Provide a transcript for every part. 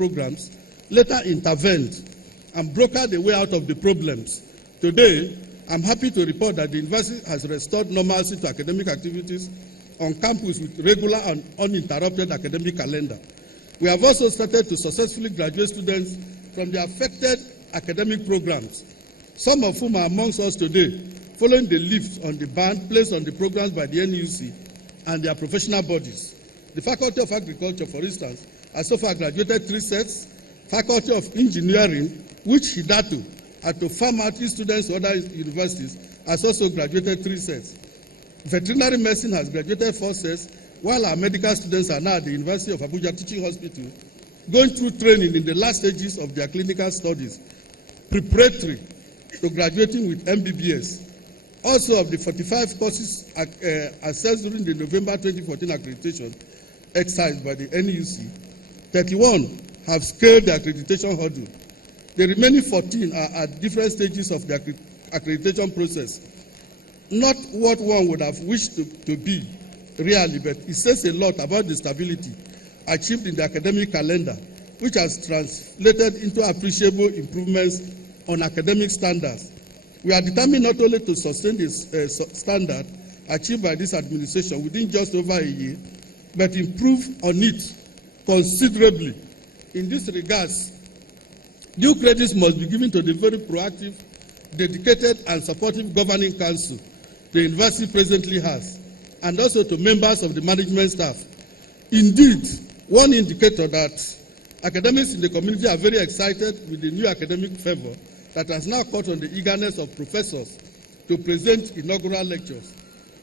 programs, later intervened and brokered the way out of the problems. Today, I'm happy to report that the university has restored normalcy to academic activities on campus with regular and uninterrupted academic calendar. We have also started to successfully graduate students from the affected academic programs, some of whom are amongst us today, following the lift on the ban placed on the programs by the NUC and their professional bodies. The Faculty of Agriculture, for instance, has so far graduated 3 sets, Faculty of Engineering, which hitherto had to farm out its students to other universities, has also graduated 3 sets. Veterinary Medicine has graduated 4 sets, while our medical students are now at the University of Abuja Teaching Hospital, going through training in the last stages of their clinical studies, preparatory to graduating with MBBS. Also, of the 45 courses assessed during the November 2014 accreditation exercise by the NUC, 31 have scaled the accreditation hurdle. The remaining 14 are at different stages of the accreditation process. Not what one would have wished to be, really, but it says a lot about the stability achieved in the academic calendar, which has translated into appreciable improvements on academic standards. We are determined not only to sustain this standard achieved by this administration within just over a year, but improve on it considerably. In this regards, due credit must be given to the very proactive, dedicated, and supportive governing council the university presently has, and also to members of the management staff. Indeed, one indicator that academics in the community are very excited with the new academic fervor that has now caught on the eagerness of professors to present inaugural lectures.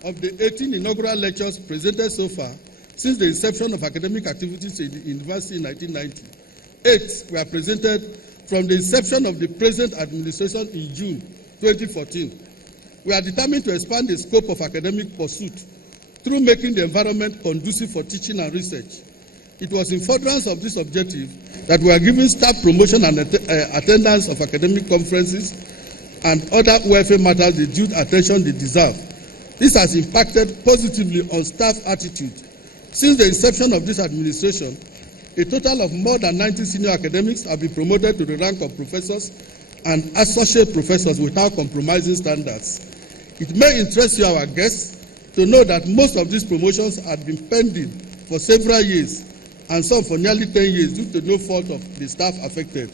Of the 18 inaugural lectures presented so far, since the inception of academic activities in the university in 1990, 8 were presented from the inception of the present administration in June 2014. We are determined to expand the scope of academic pursuit through making the environment conducive for teaching and research. It was in furtherance of this objective that we are giving staff promotion and attendance of academic conferences and other welfare matters the due attention they deserve. This has impacted positively on staff attitude. Since the inception of this administration, a total of more than 90 senior academics have been promoted to the rank of professors and associate professors without compromising standards. It may interest you, our guests, to know that most of these promotions had been pending for several years, and some for nearly 10 years due to no fault of the staff affected.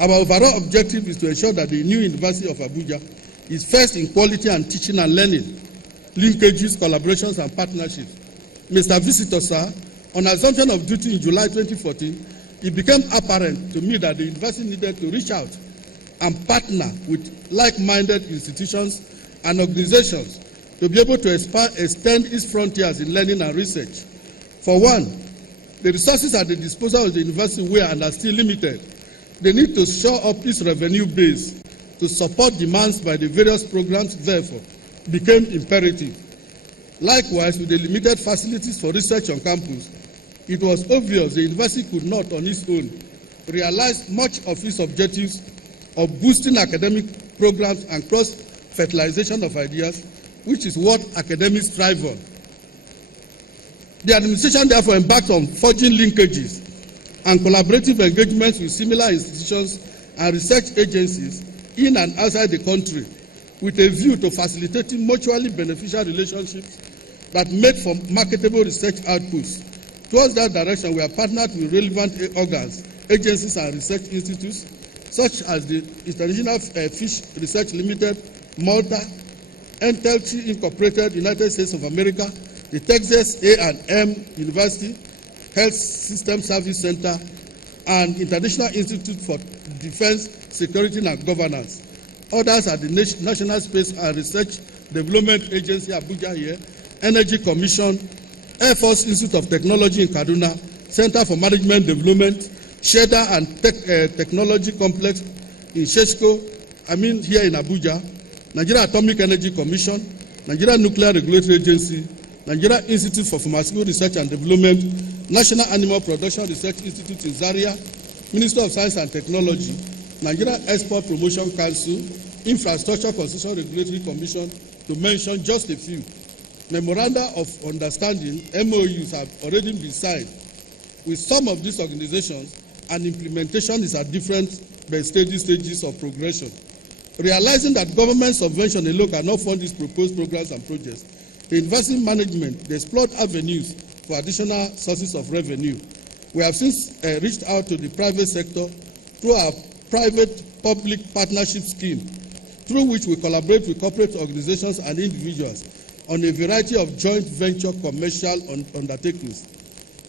Our overall objective is to ensure that the new University of Abuja is first in quality and teaching and learning, linkages, collaborations, and partnerships. Mr. Visitor, sir, on assumption of duty in July 2014, it became apparent to me that the university needed to reach out and partner with like-minded institutions and organizations to be able to extend its frontiers in learning and research. For one, the resources at the disposal of the university were and are still limited. They need to shore up its revenue base to support demands by the various programs, therefore, became imperative. Likewise, with the limited facilities for research on campus, it was obvious the university could not, on its own, realize much of its objectives of boosting academic programs and cross-fertilization of ideas, which is what academics thrive on. The administration therefore embarked on forging linkages and collaborative engagements with similar institutions and research agencies in and outside the country, with a view to facilitating mutually beneficial relationships that made for marketable research outputs. Towards that direction, we are partnered with relevant organs, agencies, and research institutes, such as the International Fish Research Limited, Malta, Entelchi Incorporated, United States of America, the Texas A&M University Health System Service Center, and International Institute for Defense, Security, and Governance. Others are the National Space and Research Development Agency, Abuja here, Energy Commission, Air Force Institute of Technology in Kaduna, Center for Management Development, Sheda and Technology Complex in Sheshko, here in Abuja, Nigeria Atomic Energy Commission, Nigeria Nuclear Regulatory Agency, Nigeria Institute for Pharmaceutical Research and Development, National Animal Production Research Institute in Zaria, Minister of Science and Technology, Nigeria Export Promotion Council, Infrastructure Concession Regulatory Commission, to mention just a few. Memoranda of Understanding, MOUs, have already been signed with some of these organizations, and implementation is at different but steady stages of progression. Realizing that government subvention alone cannot fund these proposed programs and projects, the university management explored avenues for additional sources of revenue. We have since reached out to the private sector through our private-public partnership scheme, through which we collaborate with corporate organizations and individuals on a variety of joint venture commercial undertakings.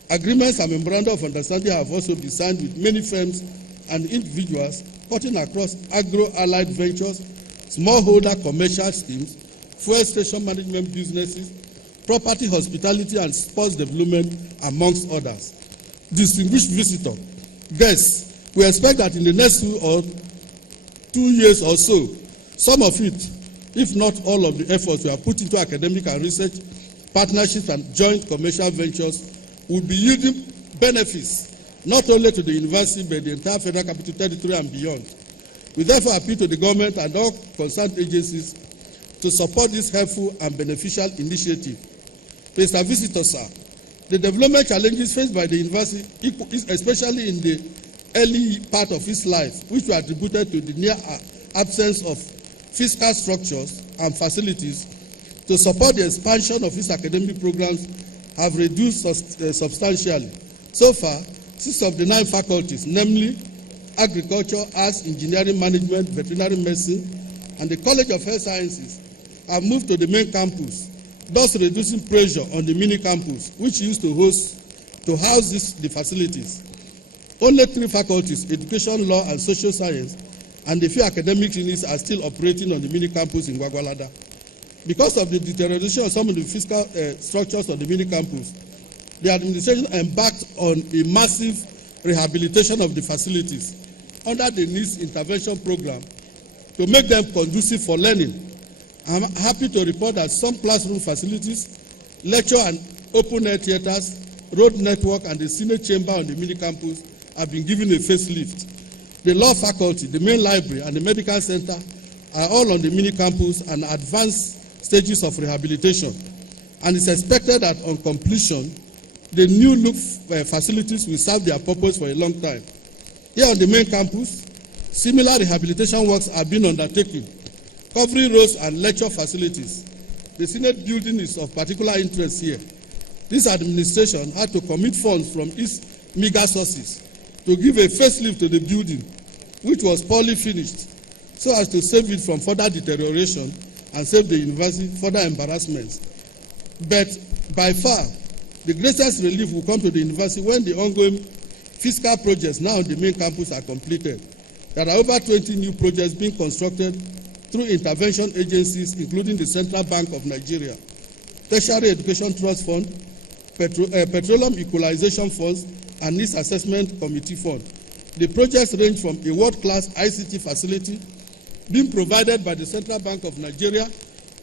Agreements and memoranda of understanding have also been signed with many firms and individuals cutting across agro-allied ventures, smallholder commercial schemes, fuel station management businesses, property, hospitality, and sports development, amongst others. Distinguished visitor, guests, we expect that in the next 2 years or so, some of it, if not all of the efforts we have put into academic and research partnerships and joint commercial ventures will be yielding benefits not only to the university but the entire Federal Capital Territory and beyond. We therefore appeal to the government and all concerned agencies to support this helpful and beneficial initiative. Mr. Visitor, sir, the development challenges faced by the university, especially in the early part of its life, which were attributed to the near absence of fiscal structures and facilities to support the expansion of its academic programs, have reduced substantially. So far, 6 of the 9 faculties, namely Agriculture, Arts, Engineering, Management, Veterinary Medicine, and the College of Health Sciences, have moved to the main campus, thus reducing pressure on the mini campus, which used to house the facilities. Only 3 faculties, Education, Law, and Social Science, and a few academic units are still operating on the mini campus in Gwagwalada. Because of the deterioration of some of the fiscal structures of the mini campus, the administration embarked on a massive rehabilitation of the facilities under the Needs Intervention Program to make them conducive for learning. I'm happy to report that some classroom facilities, lecture and open-air theaters, road network, and the Senate chamber on the mini campus have been given a facelift. The law faculty, the main library, and the medical center are all on the mini campus and advanced stages of rehabilitation. And it's expected that on completion, the new look facilities will serve their purpose for a long time. Here on the main campus, similar rehabilitation works are being undertaken, covering roads and lecture facilities. The Senate building is of particular interest here. This administration had to commit funds from its meager sources to give a facelift to the building, which was poorly finished, so as to save it from further deterioration and save the university further embarrassments. But by far, the greatest relief will come to the university when the ongoing fiscal projects now on the main campus are completed. There are over 20 new projects being constructed through intervention agencies, including the Central Bank of Nigeria, Tertiary Education Trust Fund, Petroleum Equalization Funds, and Needs Assessment Committee Fund. The projects range from a world-class ICT facility being provided by the Central Bank of Nigeria,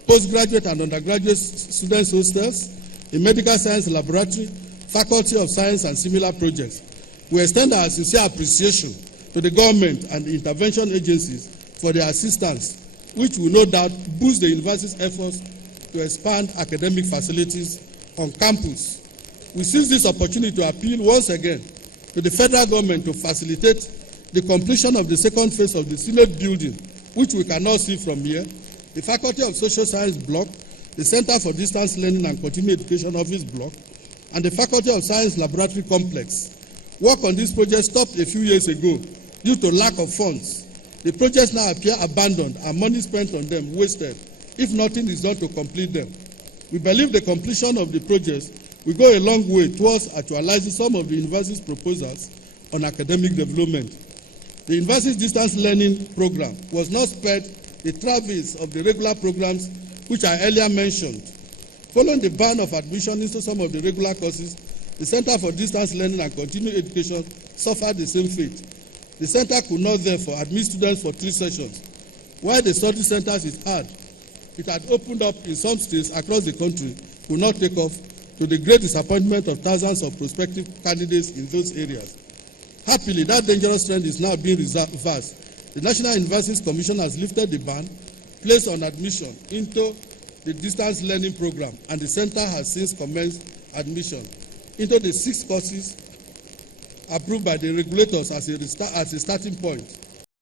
postgraduate and undergraduate students' hostels, a medical science laboratory, faculty of science, and similar projects. We extend our sincere appreciation to the government and the intervention agencies for their assistance, which will no doubt boost the university's efforts to expand academic facilities on campus. We seize this opportunity to appeal once again to the federal government to facilitate the completion of the second phase of the Senate building, which we cannot see from here, the Faculty of Social Science block, the Center for Distance Learning and Continuing Education Office block, and the Faculty of Science Laboratory Complex. Work on this project stopped a few years ago due to lack of funds. The projects now appear abandoned and money spent on them wasted if nothing is done to complete them. We believe the completion of the projects will go a long way towards actualizing some of the university's proposals on academic development. The university's distance learning program was not spared the travis of the regular programs which I earlier mentioned. Following the ban of admission into some of the regular courses, the Center for Distance Learning and Continuing Education suffered the same fate. The center could not therefore admit students for 3 sessions. While the study centers it had opened up in some states across the country, could not take off, to the great disappointment of thousands of prospective candidates in those areas. Happily, that dangerous trend is now being reversed. The National Universities Commission has lifted the ban placed on admission into the distance learning program, and the center has since commenced admission into the 6 courses approved by the regulators as a starting point.